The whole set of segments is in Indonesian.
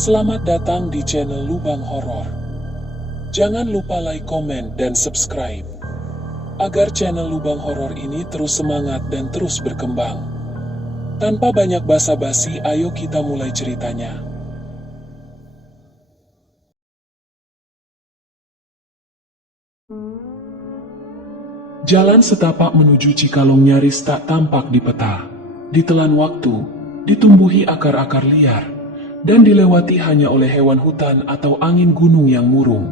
Selamat datang di channel Lubang Horor. Jangan lupa like, komen, dan subscribe agar channel Lubang Horor ini terus semangat dan terus berkembang. Tanpa banyak basa-basi, ayo kita mulai ceritanya. Jalan setapak menuju Cikalong nyaris tak tampak di peta. Ditelan waktu, ditumbuhi akar-akar liar, dan dilewati hanya oleh hewan hutan atau angin gunung yang murung.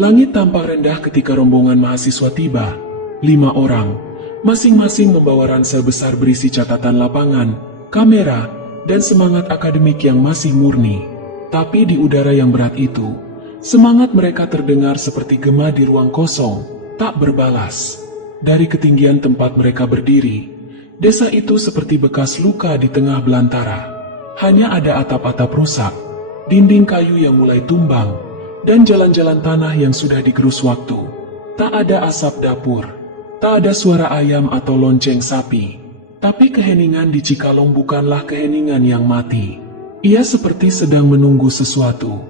Langit tampak rendah ketika rombongan mahasiswa tiba. 5 orang, masing-masing membawa ransel besar berisi catatan lapangan, kamera, dan semangat akademik yang masih murni. Tapi di udara yang berat itu, semangat mereka terdengar seperti gema di ruang kosong, tak berbalas. Dari ketinggian tempat mereka berdiri, desa itu seperti bekas luka di tengah belantara. Hanya ada atap-atap rusak, dinding kayu yang mulai tumbang, dan jalan-jalan tanah yang sudah digerus waktu. Tak ada asap dapur, tak ada suara ayam atau lonceng sapi. Tapi keheningan di Cikalong bukanlah keheningan yang mati. Ia seperti sedang menunggu sesuatu.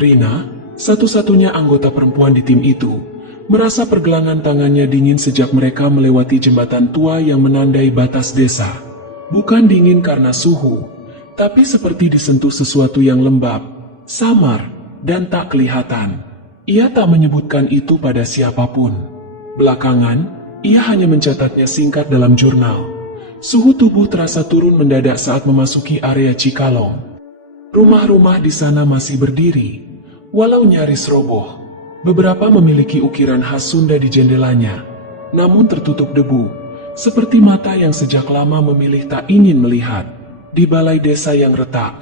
Rina, satu-satunya anggota perempuan di tim itu, merasa pergelangan tangannya dingin sejak mereka melewati jembatan tua yang menandai batas desa. Bukan dingin karena suhu, tapi seperti disentuh sesuatu yang lembab, samar, dan tak kelihatan. Ia tak menyebutkan itu pada siapapun. Belakangan, ia hanya mencatatnya singkat dalam jurnal. Suhu tubuh terasa turun mendadak saat memasuki area Cikalong. Rumah-rumah di sana masih berdiri, walau nyaris roboh. Beberapa memiliki ukiran khas Sunda di jendelanya, namun tertutup debu, seperti mata yang sejak lama memilih tak ingin melihat. Di balai desa yang retak,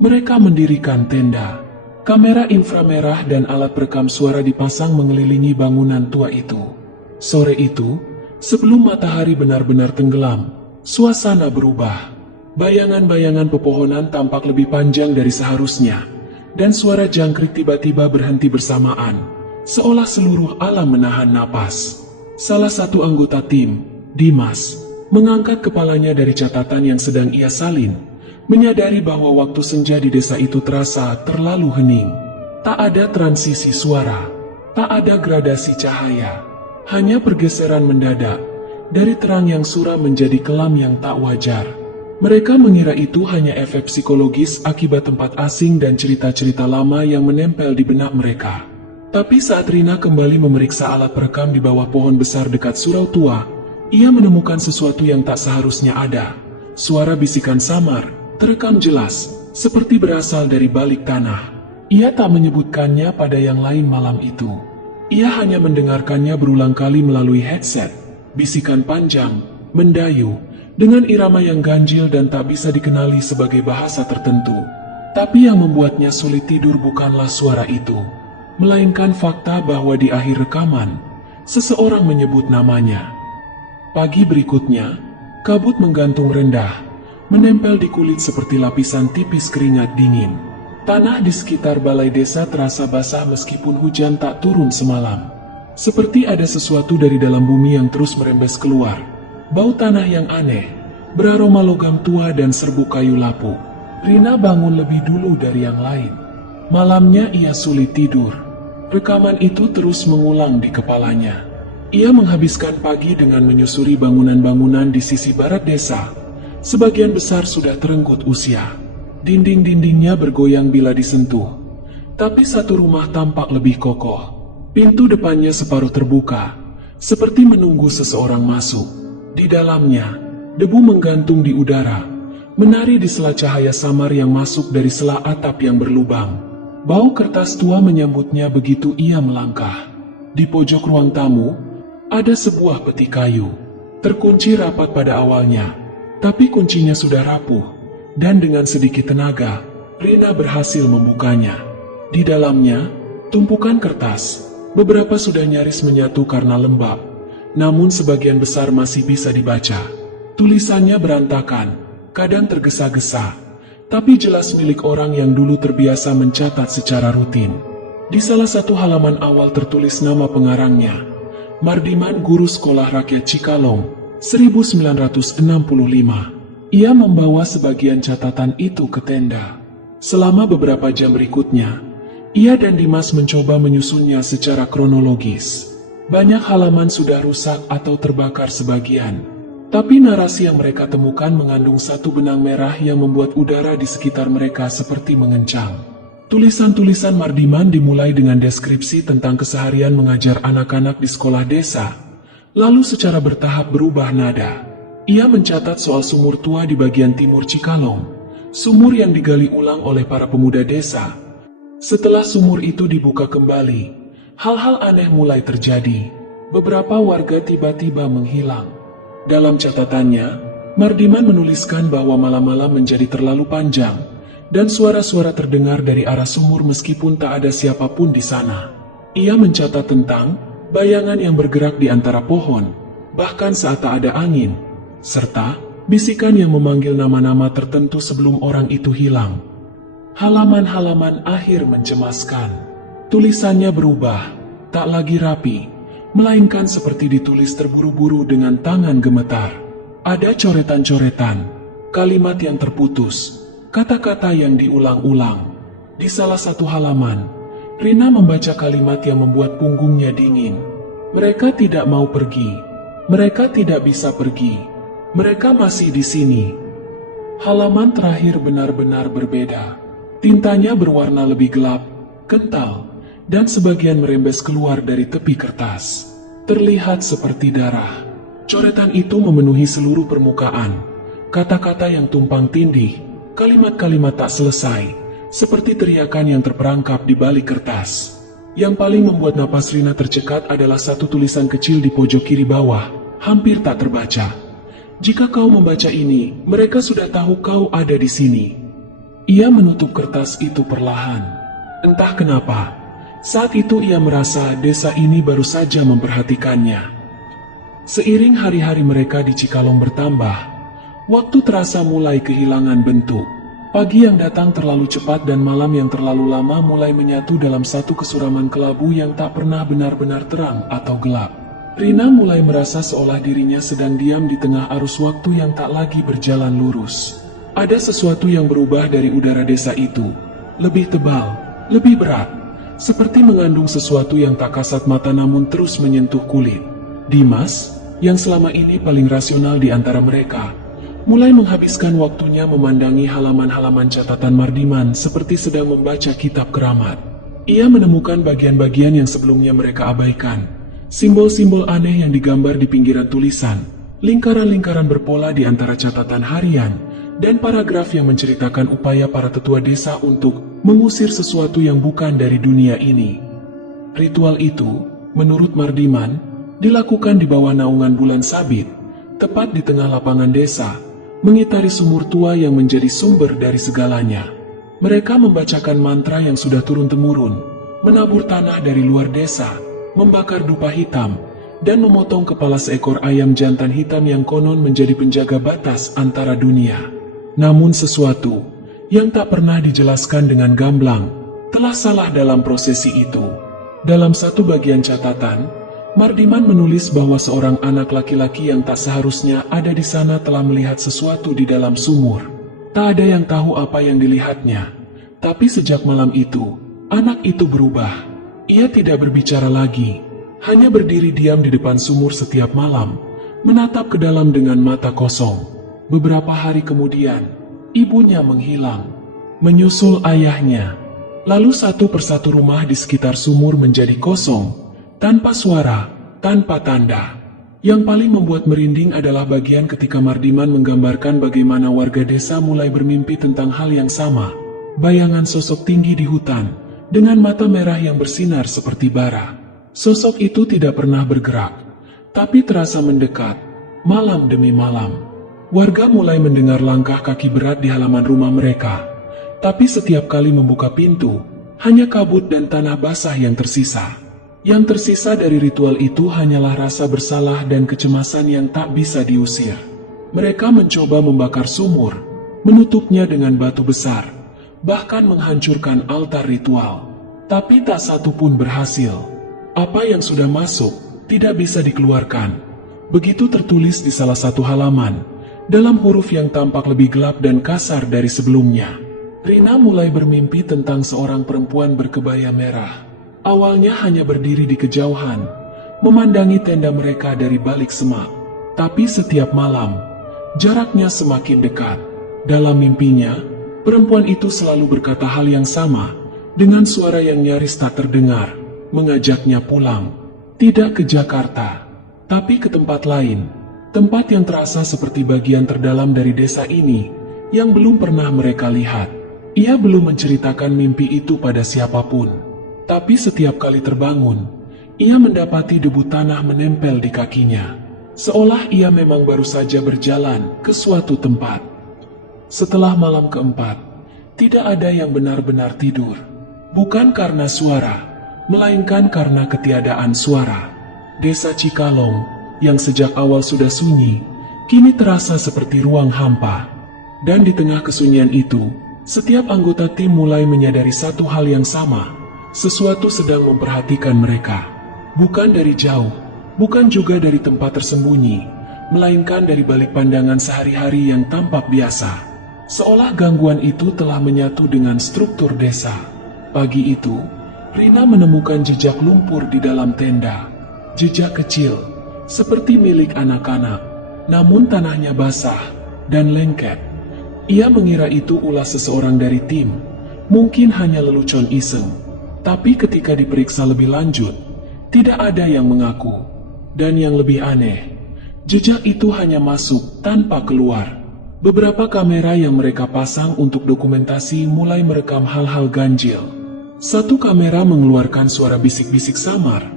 mereka mendirikan tenda. Kamera inframerah dan alat perekam suara dipasang mengelilingi bangunan tua itu. Sore itu, sebelum matahari benar-benar tenggelam, suasana berubah. Bayangan-bayangan pepohonan tampak lebih panjang dari seharusnya, dan suara jangkrik tiba-tiba berhenti bersamaan. Seolah seluruh alam menahan napas. Salah satu anggota tim, Dimas, mengangkat kepalanya dari catatan yang sedang ia salin, menyadari bahwa waktu senja di desa itu terasa terlalu hening. Tak ada transisi suara, tak ada gradasi cahaya, hanya pergeseran mendadak, dari terang yang suram menjadi kelam yang tak wajar. Mereka mengira itu hanya efek psikologis akibat tempat asing dan cerita-cerita lama yang menempel di benak mereka. Tapi saat Rina kembali memeriksa alat perekam di bawah pohon besar dekat surau tua, ia menemukan sesuatu yang tak seharusnya ada. Suara bisikan samar, terekam jelas, seperti berasal dari balik tanah. Ia tak menyebutkannya pada yang lain malam itu. Ia hanya mendengarkannya berulang kali melalui headset. Bisikan panjang, mendayu, dengan irama yang ganjil dan tak bisa dikenali sebagai bahasa tertentu. Tapi yang membuatnya sulit tidur bukanlah suara itu, melainkan fakta bahwa di akhir rekaman, seseorang menyebut namanya. Pagi berikutnya, kabut menggantung rendah, menempel di kulit seperti lapisan tipis keringat dingin. Tanah di sekitar balai desa terasa basah meskipun hujan tak turun semalam. Seperti ada sesuatu dari dalam bumi yang terus merembes keluar. Bau tanah yang aneh, beraroma logam tua dan serbuk kayu lapuk. Rina bangun lebih dulu dari yang lain. Malamnya ia sulit tidur. Rekaman itu terus mengulang di kepalanya. Ia menghabiskan pagi dengan menyusuri bangunan-bangunan di sisi barat desa. Sebagian besar sudah terenggut usia. Dinding-dindingnya bergoyang bila disentuh. Tapi satu rumah tampak lebih kokoh. Pintu depannya separuh terbuka, seperti menunggu seseorang masuk. Di dalamnya, debu menggantung di udara, menari di sela cahaya samar yang masuk dari sela atap yang berlubang. Bau kertas tua menyambutnya begitu ia melangkah. Di pojok ruang tamu, ada sebuah peti kayu. Terkunci rapat pada awalnya, tapi kuncinya sudah rapuh, dan dengan sedikit tenaga, Rina berhasil membukanya. Di dalamnya, tumpukan kertas, beberapa sudah nyaris menyatu karena lembab, namun sebagian besar masih bisa dibaca. Tulisannya berantakan, kadang tergesa-gesa, tapi jelas milik orang yang dulu terbiasa mencatat secara rutin. Di salah satu halaman awal tertulis nama pengarangnya, Mardiman, Guru Sekolah Rakyat Cikalong, 1965. Ia membawa sebagian catatan itu ke tenda. Selama beberapa jam berikutnya, ia dan Dimas mencoba menyusunnya secara kronologis. Banyak halaman sudah rusak atau terbakar sebagian. Tapi narasi yang mereka temukan mengandung satu benang merah yang membuat udara di sekitar mereka seperti mengencang. Tulisan-tulisan Mardiman dimulai dengan deskripsi tentang keseharian mengajar anak-anak di sekolah desa, lalu secara bertahap berubah nada. Ia mencatat soal sumur tua di bagian timur Cikalong, sumur yang digali ulang oleh para pemuda desa. Setelah sumur itu dibuka kembali, hal-hal aneh mulai terjadi. Beberapa warga tiba-tiba menghilang. Dalam catatannya, Mardiman menuliskan bahwa malam-malam menjadi terlalu panjang, dan suara-suara terdengar dari arah sumur meskipun tak ada siapapun di sana. Ia mencatat tentang bayangan yang bergerak di antara pohon, bahkan saat tak ada angin, serta bisikan yang memanggil nama-nama tertentu sebelum orang itu hilang. Halaman-halaman akhir mencemaskan. Tulisannya berubah, tak lagi rapi, melainkan seperti ditulis terburu-buru dengan tangan gemetar. Ada coretan-coretan, kalimat yang terputus, kata-kata yang diulang-ulang. Di salah satu halaman, Rina membaca kalimat yang membuat punggungnya dingin. Mereka tidak mau pergi. Mereka tidak bisa pergi. Mereka masih di sini. Halaman terakhir benar-benar berbeda. Tintanya berwarna lebih gelap, kental, dan sebagian merembes keluar dari tepi kertas. Terlihat seperti darah. Coretan itu memenuhi seluruh permukaan. Kata-kata yang tumpang tindih, kalimat-kalimat tak selesai, seperti teriakan yang terperangkap di balik kertas. Yang paling membuat napas Rina tercekat adalah satu tulisan kecil di pojok kiri bawah, hampir tak terbaca. Jika kau membaca ini, mereka sudah tahu kau ada di sini. Ia menutup kertas itu perlahan. Entah kenapa, saat itu ia merasa desa ini baru saja memperhatikannya. Seiring hari-hari mereka di Cikalong bertambah, waktu terasa mulai kehilangan bentuk. Pagi yang datang terlalu cepat dan malam yang terlalu lama mulai menyatu dalam satu kesuraman kelabu yang tak pernah benar-benar terang atau gelap. Rina mulai merasa seolah dirinya sedang diam di tengah arus waktu yang tak lagi berjalan lurus. Ada sesuatu yang berubah dari udara desa itu. Lebih tebal, lebih berat. Seperti mengandung sesuatu yang tak kasat mata namun terus menyentuh kulit. Dimas, yang selama ini paling rasional di antara mereka, mulai menghabiskan waktunya memandangi halaman-halaman catatan Mardiman seperti sedang membaca kitab keramat. Ia menemukan bagian-bagian yang sebelumnya mereka abaikan. Simbol-simbol aneh yang digambar di pinggiran tulisan, lingkaran-lingkaran berpola di antara catatan harian, dan paragraf yang menceritakan upaya para tetua desa untuk mengusir sesuatu yang bukan dari dunia ini. Ritual itu, menurut Mardiman, dilakukan di bawah naungan bulan sabit, tepat di tengah lapangan desa, mengitari sumur tua yang menjadi sumber dari segalanya. Mereka membacakan mantra yang sudah turun-temurun, menabur tanah dari luar desa, membakar dupa hitam, dan memotong kepala seekor ayam jantan hitam yang konon menjadi penjaga batas antara dunia. Namun sesuatu yang tak pernah dijelaskan dengan gamblang telah salah dalam prosesi itu. Dalam satu bagian catatan, Mardiman menulis bahwa seorang anak laki-laki yang tak seharusnya ada di sana telah melihat sesuatu di dalam sumur. Tak ada yang tahu apa yang dilihatnya. Tapi sejak malam itu, anak itu berubah. Ia tidak berbicara lagi, hanya berdiri diam di depan sumur setiap malam, menatap ke dalam dengan mata kosong. Beberapa hari kemudian, ibunya menghilang, menyusul ayahnya. Lalu satu persatu rumah di sekitar sumur menjadi kosong, tanpa suara, tanpa tanda. Yang paling membuat merinding adalah bagian ketika Mardiman menggambarkan bagaimana warga desa mulai bermimpi tentang hal yang sama. Bayangan sosok tinggi di hutan, dengan mata merah yang bersinar seperti bara. Sosok itu tidak pernah bergerak, tapi terasa mendekat, malam demi malam. Warga mulai mendengar langkah kaki berat di halaman rumah mereka. Tapi setiap kali membuka pintu, hanya kabut dan tanah basah yang tersisa. Yang tersisa dari ritual itu hanyalah rasa bersalah dan kecemasan yang tak bisa diusir. Mereka mencoba membakar sumur, menutupnya dengan batu besar, bahkan menghancurkan altar ritual. Tapi tak satu pun berhasil. Apa yang sudah masuk tidak bisa dikeluarkan. Begitu tertulis di salah satu halaman, dalam huruf yang tampak lebih gelap dan kasar dari sebelumnya. Rina mulai bermimpi tentang seorang perempuan berkebaya merah. Awalnya hanya berdiri di kejauhan, memandangi tenda mereka dari balik semak. Tapi setiap malam, jaraknya semakin dekat. Dalam mimpinya, perempuan itu selalu berkata hal yang sama, dengan suara yang nyaris tak terdengar, mengajaknya pulang. Tidak ke Jakarta, tapi ke tempat lain. Tempat yang terasa seperti bagian terdalam dari desa ini, yang belum pernah mereka lihat. Ia belum menceritakan mimpi itu pada siapapun. Tapi setiap kali terbangun, ia mendapati debu tanah menempel di kakinya. Seolah ia memang baru saja berjalan ke suatu tempat. Setelah malam keempat, tidak ada yang benar-benar tidur. Bukan karena suara, melainkan karena ketiadaan suara. Desa Cikalong, yang sejak awal sudah sunyi, kini terasa seperti ruang hampa. Dan di tengah kesunyian itu, setiap anggota tim mulai menyadari satu hal yang sama. Sesuatu sedang memperhatikan mereka. Bukan dari jauh, bukan juga dari tempat tersembunyi, melainkan dari balik pandangan sehari-hari yang tampak biasa. Seolah gangguan itu telah menyatu dengan struktur desa. Pagi itu, Rina menemukan jejak lumpur di dalam tenda. Jejak kecil, seperti milik anak-anak, namun tanahnya basah dan lengket. Ia mengira itu ulah seseorang dari tim, mungkin hanya lelucon iseng. Tapi ketika diperiksa lebih lanjut, tidak ada yang mengaku. Dan yang lebih aneh, jejak itu hanya masuk tanpa keluar. Beberapa kamera yang mereka pasang untuk dokumentasi mulai merekam hal-hal ganjil. Satu kamera mengeluarkan suara bisik-bisik samar,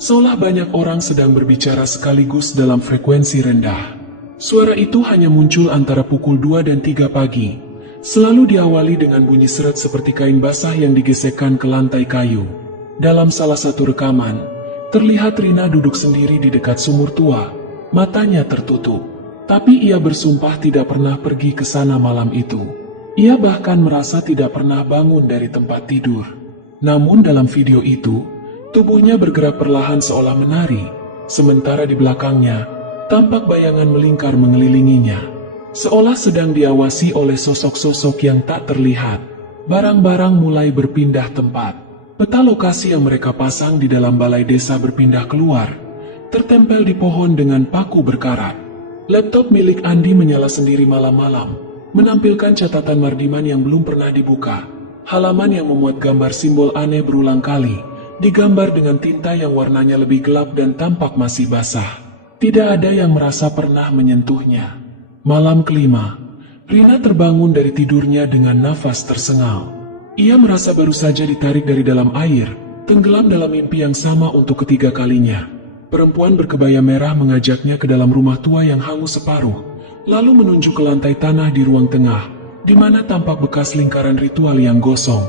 seolah banyak orang sedang berbicara sekaligus dalam frekuensi rendah. Suara itu hanya muncul antara pukul 2 dan 3 pagi. Selalu diawali dengan bunyi seret seperti kain basah yang digesekkan ke lantai kayu. Dalam salah satu rekaman, terlihat Rina duduk sendiri di dekat sumur tua, matanya tertutup. Tapi ia bersumpah tidak pernah pergi ke sana malam itu. Ia bahkan merasa tidak pernah bangun dari tempat tidur. Namun dalam video itu, tubuhnya bergerak perlahan seolah menari, sementara di belakangnya, tampak bayangan melingkar mengelilinginya. Seolah sedang diawasi oleh sosok-sosok yang tak terlihat. Barang-barang mulai berpindah tempat. Peta lokasi yang mereka pasang di dalam balai desa berpindah keluar, tertempel di pohon dengan paku berkarat. Laptop milik Andi menyala sendiri malam-malam, menampilkan catatan Mardiman yang belum pernah dibuka. Halaman yang memuat gambar simbol aneh berulang kali, digambar dengan tinta yang warnanya lebih gelap dan tampak masih basah. Tidak ada yang merasa pernah menyentuhnya. Malam kelima, Rina terbangun dari tidurnya dengan nafas tersengal. Ia merasa baru saja ditarik dari dalam air, tenggelam dalam mimpi yang sama untuk ketiga kalinya. Perempuan berkebaya merah mengajaknya ke dalam rumah tua yang hangus separuh, lalu menunjuk ke lantai tanah di ruang tengah, di mana tampak bekas lingkaran ritual yang gosong.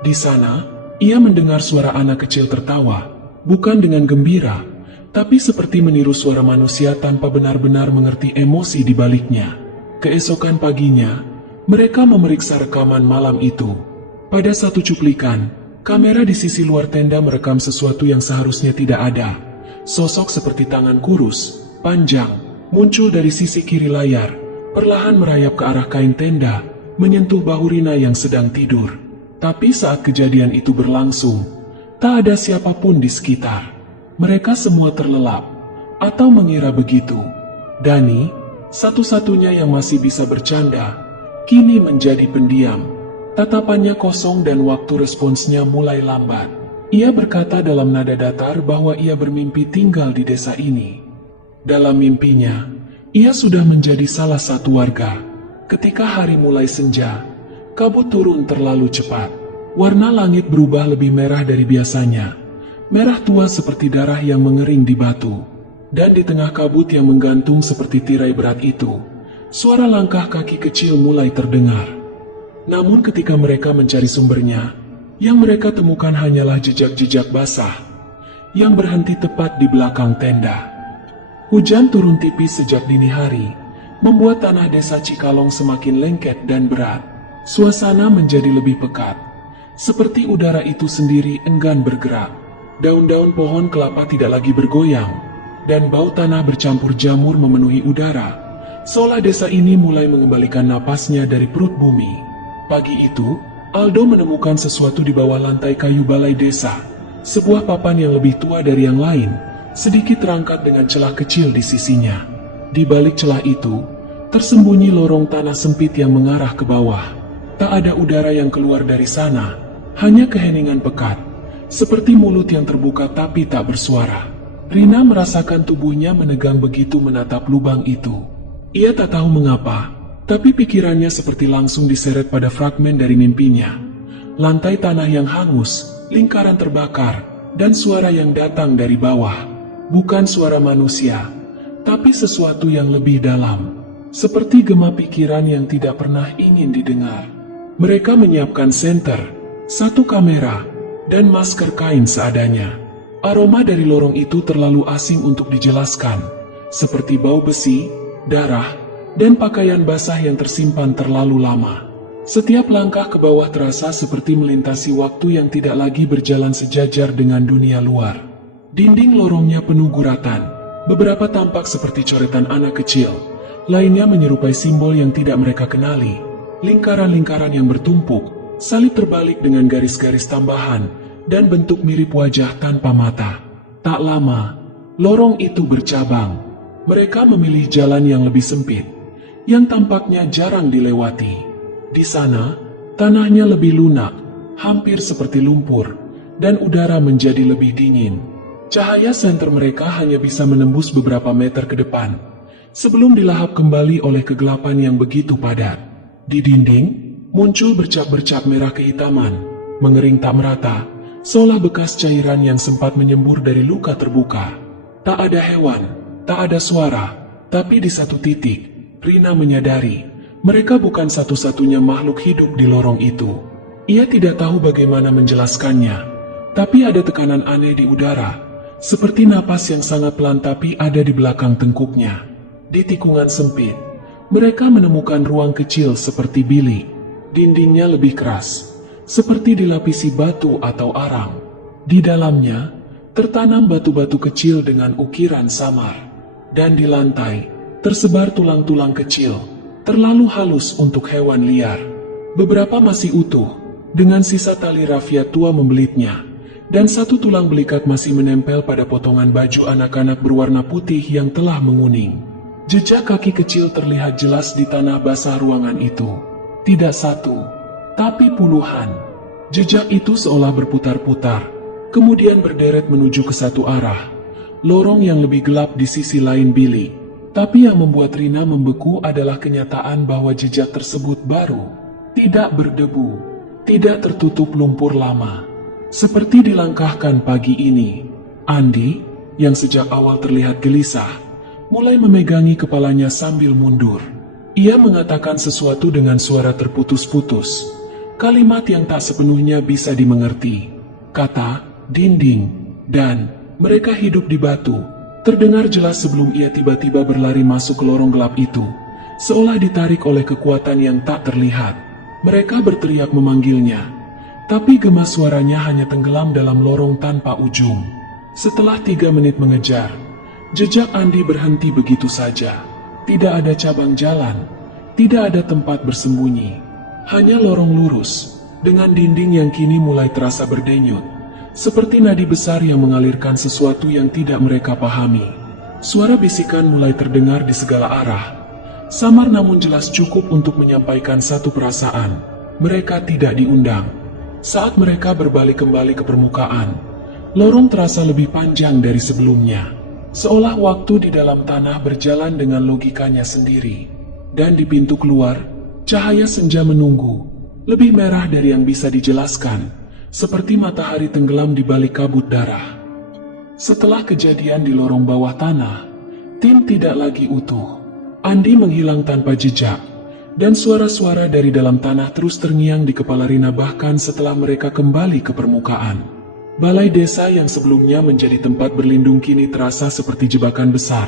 Di sana, ia mendengar suara anak kecil tertawa, bukan dengan gembira, tapi seperti meniru suara manusia tanpa benar-benar mengerti emosi di baliknya. Keesokan paginya, mereka memeriksa rekaman malam itu. Pada satu cuplikan, kamera di sisi luar tenda merekam sesuatu yang seharusnya tidak ada. Sosok seperti tangan kurus, panjang, muncul dari sisi kiri layar, perlahan merayap ke arah kain tenda, menyentuh bahu Rina yang sedang tidur. Tapi saat kejadian itu berlangsung, tak ada siapapun di sekitar. Mereka semua terlelap, atau mengira begitu. Dani, satu-satunya yang masih bisa bercanda, kini menjadi pendiam. Tatapannya kosong dan waktu responsnya mulai lambat. Ia berkata dalam nada datar bahwa ia bermimpi tinggal di desa ini. Dalam mimpinya, ia sudah menjadi salah satu warga. Ketika hari mulai senja, kabut turun terlalu cepat. Warna langit berubah lebih merah dari biasanya. Merah tua seperti darah yang mengering di batu. Dan di tengah kabut yang menggantung seperti tirai berat itu, suara langkah kaki kecil mulai terdengar. Namun ketika mereka mencari sumbernya, yang mereka temukan hanyalah jejak-jejak basah, yang berhenti tepat di belakang tenda. Hujan turun tipis sejak dini hari, membuat tanah desa Cikalong semakin lengket dan berat. Suasana menjadi lebih pekat, seperti udara itu sendiri enggan bergerak. Daun-daun pohon kelapa tidak lagi bergoyang, dan bau tanah bercampur jamur memenuhi udara, seolah desa ini mulai mengembalikan napasnya dari perut bumi. Pagi itu, Aldo menemukan sesuatu di bawah lantai kayu balai desa. Sebuah papan yang lebih tua dari yang lain, sedikit terangkat dengan celah kecil di sisinya. Di balik celah itu, tersembunyi lorong tanah sempit yang mengarah ke bawah. Tak ada udara yang keluar dari sana, hanya keheningan pekat, seperti mulut yang terbuka tapi tak bersuara. Rina merasakan tubuhnya menegang begitu menatap lubang itu. Ia tak tahu mengapa, tapi pikirannya seperti langsung diseret pada fragmen dari mimpinya. Lantai tanah yang hangus, lingkaran terbakar, dan suara yang datang dari bawah. Bukan suara manusia, tapi sesuatu yang lebih dalam. Seperti gema pikiran yang tidak pernah ingin didengar. Mereka menyiapkan senter, satu kamera, dan masker kain seadanya. Aroma dari lorong itu terlalu asing untuk dijelaskan, seperti bau besi, darah, dan pakaian basah yang tersimpan terlalu lama. Setiap langkah ke bawah terasa seperti melintasi waktu yang tidak lagi berjalan sejajar dengan dunia luar. Dinding lorongnya penuh guratan, beberapa tampak seperti coretan anak kecil, lainnya menyerupai simbol yang tidak mereka kenali. Lingkaran-lingkaran yang bertumpuk, salib terbalik dengan garis-garis tambahan, dan bentuk mirip wajah tanpa mata. Tak lama, lorong itu bercabang. Mereka memilih jalan yang lebih sempit, yang tampaknya jarang dilewati. Di sana, tanahnya lebih lunak, hampir seperti lumpur, dan udara menjadi lebih dingin. Cahaya senter mereka hanya bisa menembus beberapa meter ke depan, sebelum dilahap kembali oleh kegelapan yang begitu padat. Di dinding, muncul bercak-bercak merah kehitaman, mengering tak merata, seolah bekas cairan yang sempat menyembur dari luka terbuka. Tak ada hewan, tak ada suara, tapi di satu titik, Rina menyadari, mereka bukan satu-satunya makhluk hidup di lorong itu. Ia tidak tahu bagaimana menjelaskannya, tapi ada tekanan aneh di udara, seperti napas yang sangat pelan tapi ada di belakang tengkuknya. Di tikungan sempit, mereka menemukan ruang kecil seperti bilik. Dindingnya lebih keras, seperti dilapisi batu atau arang. Di dalamnya, tertanam batu-batu kecil dengan ukiran samar. Dan di lantai, tersebar tulang-tulang kecil, terlalu halus untuk hewan liar. Beberapa masih utuh, dengan sisa tali rafia tua membelitnya, dan satu tulang belikat masih menempel pada potongan baju anak-anak berwarna putih yang telah menguning. Jejak kaki kecil terlihat jelas di tanah basah ruangan itu. Tidak satu, tapi puluhan. Jejak itu seolah berputar-putar, kemudian berderet menuju ke satu arah. Lorong yang lebih gelap di sisi lain bilik. Tapi yang membuat Rina membeku adalah kenyataan bahwa jejak tersebut baru, tidak berdebu, tidak tertutup lumpur lama. Seperti dilangkahkan pagi ini, Andi, yang sejak awal terlihat gelisah, mulai memegangi kepalanya sambil mundur. Ia mengatakan sesuatu dengan suara terputus-putus, kalimat yang tak sepenuhnya bisa dimengerti. Kata, dinding, dan mereka hidup di batu, terdengar jelas sebelum ia tiba-tiba berlari masuk ke lorong gelap itu, seolah ditarik oleh kekuatan yang tak terlihat. Mereka berteriak memanggilnya, tapi gema suaranya hanya tenggelam dalam lorong tanpa ujung. Setelah 3 menit mengejar, jejak Andi berhenti begitu saja. Tidak ada cabang jalan, tidak ada tempat bersembunyi, hanya lorong lurus, dengan dinding yang kini mulai terasa berdenyut, seperti nadi besar yang mengalirkan sesuatu yang tidak mereka pahami. Suara bisikan mulai terdengar di segala arah, samar namun jelas cukup untuk menyampaikan satu perasaan, mereka tidak diundang. Saat mereka berbalik kembali ke permukaan, lorong terasa lebih panjang dari sebelumnya. Seolah waktu di dalam tanah berjalan dengan logikanya sendiri. Dan di pintu keluar, cahaya senja menunggu, lebih merah dari yang bisa dijelaskan, seperti matahari tenggelam di balik kabut darah. Setelah kejadian di lorong bawah tanah, tim tidak lagi utuh. Andi menghilang tanpa jejak, dan suara-suara dari dalam tanah terus terngiang di kepala Rina bahkan setelah mereka kembali ke permukaan. Balai desa yang sebelumnya menjadi tempat berlindung kini terasa seperti jebakan besar,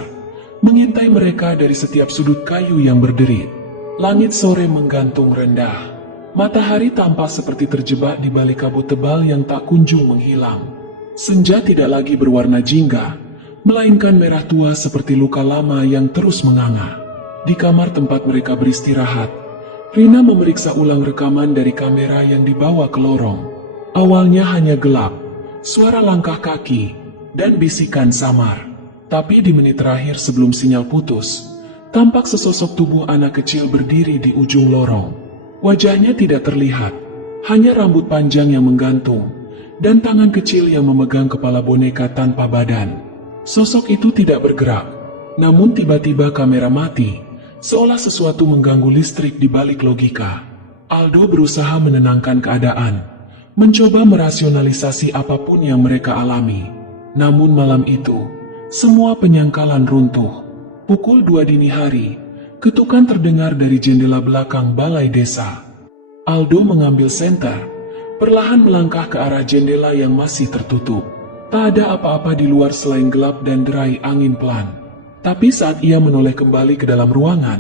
mengintai mereka dari setiap sudut kayu yang berderit. Langit sore menggantung rendah. Matahari tampak seperti terjebak di balik kabut tebal yang tak kunjung menghilang. Senja tidak lagi berwarna jingga, melainkan merah tua seperti luka lama yang terus menganga. Di kamar tempat mereka beristirahat, Rina memeriksa ulang rekaman dari kamera yang dibawa ke lorong. Awalnya hanya gelap, suara langkah kaki, dan bisikan samar. Tapi di menit terakhir sebelum sinyal putus, tampak sesosok tubuh anak kecil berdiri di ujung lorong. Wajahnya tidak terlihat, hanya rambut panjang yang menggantung, dan tangan kecil yang memegang kepala boneka tanpa badan. Sosok itu tidak bergerak, namun tiba-tiba kamera mati, seolah sesuatu mengganggu listrik di balik logika. Aldo berusaha menenangkan keadaan, mencoba merasionalisasi apapun yang mereka alami. Namun malam itu, semua penyangkalan runtuh. Pukul 2 dini hari, ketukan terdengar dari jendela belakang balai desa. Aldo mengambil senter, perlahan melangkah ke arah jendela yang masih tertutup. Tak ada apa-apa di luar selain gelap dan derai angin pelan. Tapi saat ia menoleh kembali ke dalam ruangan,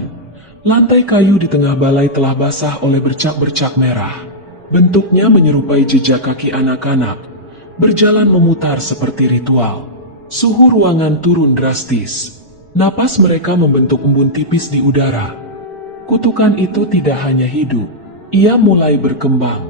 lantai kayu di tengah balai telah basah oleh bercak-bercak merah. Bentuknya menyerupai jejak kaki anak-anak, berjalan memutar seperti ritual. Suhu ruangan turun drastis. Napas mereka membentuk embun tipis di udara. Kutukan itu tidak hanya hidup, ia mulai berkembang.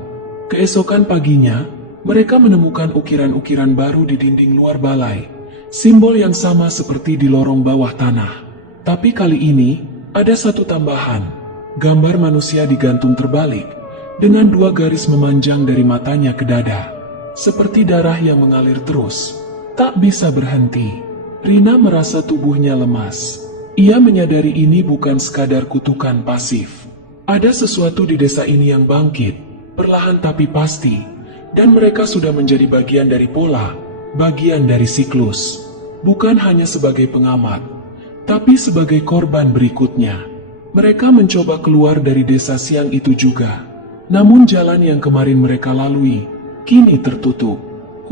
Keesokan paginya, mereka menemukan ukiran-ukiran baru di dinding luar balai, simbol yang sama seperti di lorong bawah tanah. Tapi kali ini, ada satu tambahan. Gambar manusia digantung terbalik, dengan 2 garis memanjang dari matanya ke dada, seperti darah yang mengalir terus, tak bisa berhenti. Rina merasa tubuhnya lemas. Ia menyadari ini bukan sekadar kutukan pasif. Ada sesuatu di desa ini yang bangkit, perlahan tapi pasti, dan mereka sudah menjadi bagian dari pola, bagian dari siklus. Bukan hanya sebagai pengamat, tapi sebagai korban berikutnya. Mereka mencoba keluar dari desa siang itu juga. Namun jalan yang kemarin mereka lalui, kini tertutup.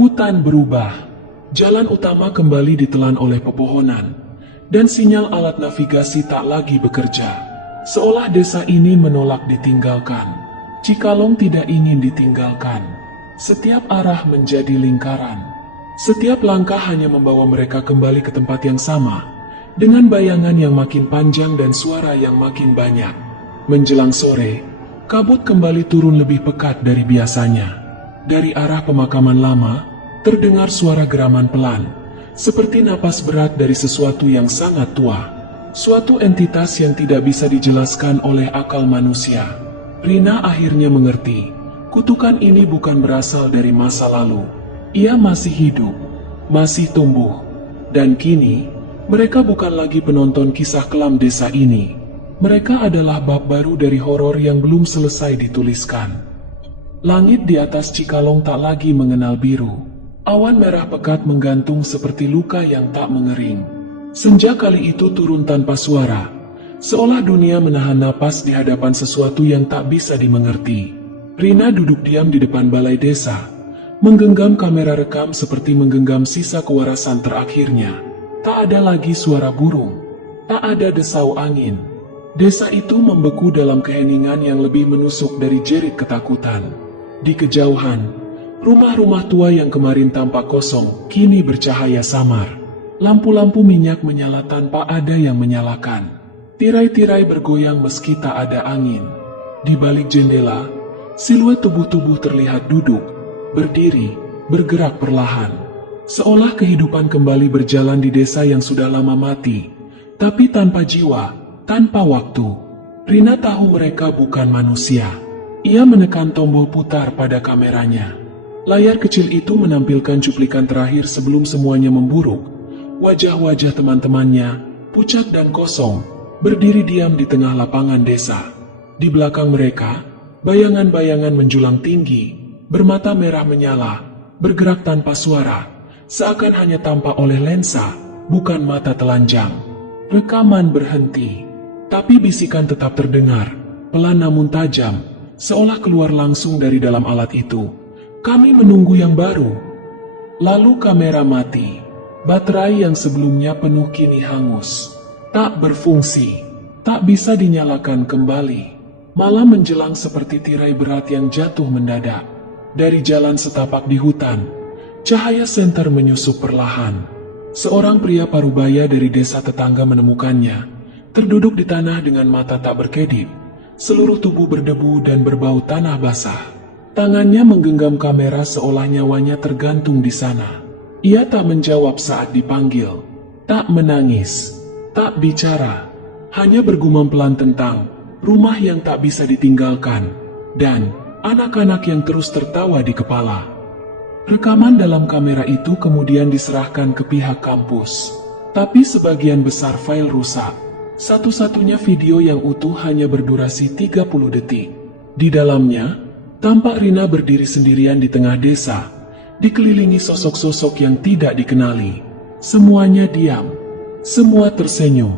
Hutan berubah. Jalan utama kembali ditelan oleh pepohonan, dan sinyal alat navigasi tak lagi bekerja. Seolah desa ini menolak ditinggalkan. Cikalong tidak ingin ditinggalkan. Setiap arah menjadi lingkaran. Setiap langkah hanya membawa mereka kembali ke tempat yang sama, dengan bayangan yang makin panjang dan suara yang makin banyak. Menjelang sore, kabut kembali turun lebih pekat dari biasanya. Dari arah pemakaman lama, terdengar suara geraman pelan, seperti napas berat dari sesuatu yang sangat tua. Suatu entitas yang tidak bisa dijelaskan oleh akal manusia. Rina akhirnya mengerti, kutukan ini bukan berasal dari masa lalu. Ia masih hidup, masih tumbuh, dan kini, mereka bukan lagi penonton kisah kelam desa ini. Mereka adalah bab baru dari horor yang belum selesai dituliskan. Langit di atas Cikalong tak lagi mengenal biru. Awan merah pekat menggantung seperti luka yang tak mengering. Senja kali itu turun tanpa suara, seolah dunia menahan napas di hadapan sesuatu yang tak bisa dimengerti. Rina duduk diam di depan balai desa, menggenggam kamera rekam seperti menggenggam sisa kewarasan terakhirnya. Tak ada lagi suara burung, tak ada desau angin. Desa itu membeku dalam keheningan yang lebih menusuk dari jerit ketakutan. Di kejauhan, rumah-rumah tua yang kemarin tampak kosong, kini bercahaya samar. Lampu-lampu minyak menyala tanpa ada yang menyalakan. Tirai-tirai bergoyang meski tak ada angin. Di balik jendela, siluet tubuh-tubuh terlihat duduk, berdiri, bergerak perlahan. Seolah kehidupan kembali berjalan di desa yang sudah lama mati, tapi tanpa jiwa, tanpa waktu. Rina tahu mereka bukan manusia. Ia menekan tombol putar pada kameranya. Layar kecil itu menampilkan cuplikan terakhir sebelum semuanya memburuk. Wajah-wajah teman-temannya, pucat dan kosong, berdiri diam di tengah lapangan desa. Di belakang mereka, bayangan-bayangan menjulang tinggi, bermata merah menyala, bergerak tanpa suara, seakan hanya tampak oleh lensa, bukan mata telanjang. Rekaman berhenti, tapi bisikan tetap terdengar, pelan namun tajam, seolah keluar langsung dari dalam alat itu. Kami menunggu yang baru. Lalu kamera mati. Baterai yang sebelumnya penuh kini hangus. Tak berfungsi. Tak bisa dinyalakan kembali. Malah menjelang seperti tirai berat yang jatuh mendadak. Dari jalan setapak di hutan, cahaya senter menyusup perlahan. Seorang pria parubaya dari desa tetangga menemukannya. Terduduk di tanah dengan mata tak berkedip. Seluruh tubuh berdebu dan berbau tanah basah. Tangannya menggenggam kamera seolah nyawanya tergantung di sana. Ia tak menjawab saat dipanggil, tak menangis, tak bicara, hanya bergumam pelan tentang rumah yang tak bisa ditinggalkan, dan anak-anak yang terus tertawa di kepala. Rekaman dalam kamera itu kemudian diserahkan ke pihak kampus, tapi sebagian besar file rusak. Satu-satunya video yang utuh hanya berdurasi 30 detik. Di dalamnya, tampak Rina berdiri sendirian di tengah desa, dikelilingi sosok-sosok yang tidak dikenali. Semuanya diam, semua tersenyum,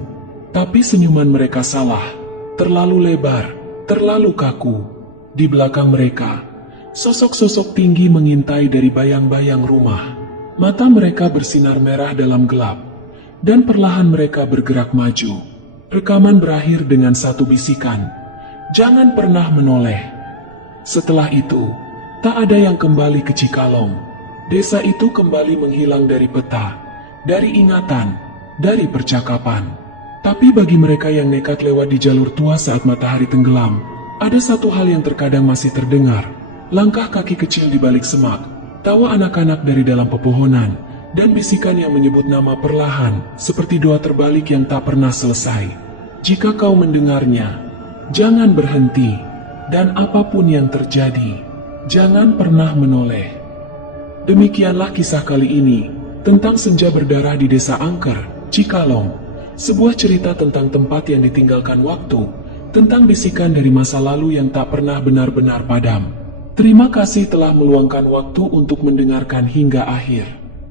tapi senyuman mereka salah, terlalu lebar, terlalu kaku. Di belakang mereka, sosok-sosok tinggi mengintai dari bayang-bayang rumah. Mata mereka bersinar merah dalam gelap, dan perlahan mereka bergerak maju. Rekaman berakhir dengan satu bisikan, "Jangan pernah menoleh." Setelah itu, tak ada yang kembali ke Cikalong. Desa itu kembali menghilang dari peta, dari ingatan, dari percakapan. Tapi bagi mereka yang nekat lewat di jalur tua saat matahari tenggelam, ada satu hal yang terkadang masih terdengar. Langkah kaki kecil di balik semak, tawa anak-anak dari dalam pepohonan, dan bisikan yang menyebut nama perlahan, seperti doa terbalik yang tak pernah selesai. Jika kau mendengarnya, jangan berhenti, dan apapun yang terjadi, jangan pernah menoleh. Demikianlah kisah kali ini, tentang senja berdarah di Desa Angker, Cikalong. Sebuah cerita tentang tempat yang ditinggalkan waktu, tentang bisikan dari masa lalu yang tak pernah benar-benar padam. Terima kasih telah meluangkan waktu untuk mendengarkan hingga akhir.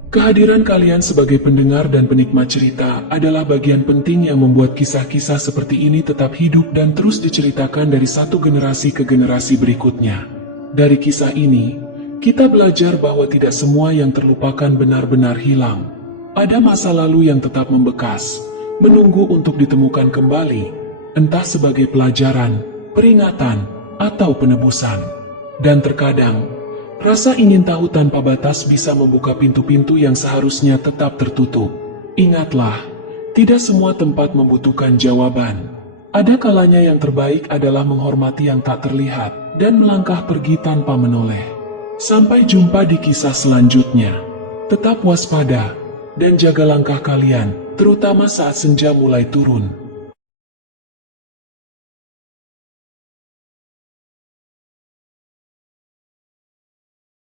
Kehadiran kalian sebagai pendengar dan penikmat cerita adalah bagian penting yang membuat kisah-kisah seperti ini tetap hidup dan terus diceritakan dari satu generasi ke generasi berikutnya. Dari kisah ini, kita belajar bahwa tidak semua yang terlupakan benar-benar hilang. Ada masa lalu yang tetap membekas, menunggu untuk ditemukan kembali, entah sebagai pelajaran, peringatan, atau penebusan. Dan terkadang, rasa ingin tahu tanpa batas bisa membuka pintu-pintu yang seharusnya tetap tertutup. Ingatlah, tidak semua tempat membutuhkan jawaban. Ada kalanya yang terbaik adalah menghormati yang tak terlihat dan melangkah pergi tanpa menoleh. Sampai jumpa di kisah selanjutnya. Tetap waspada dan jaga langkah kalian, terutama saat senja mulai turun.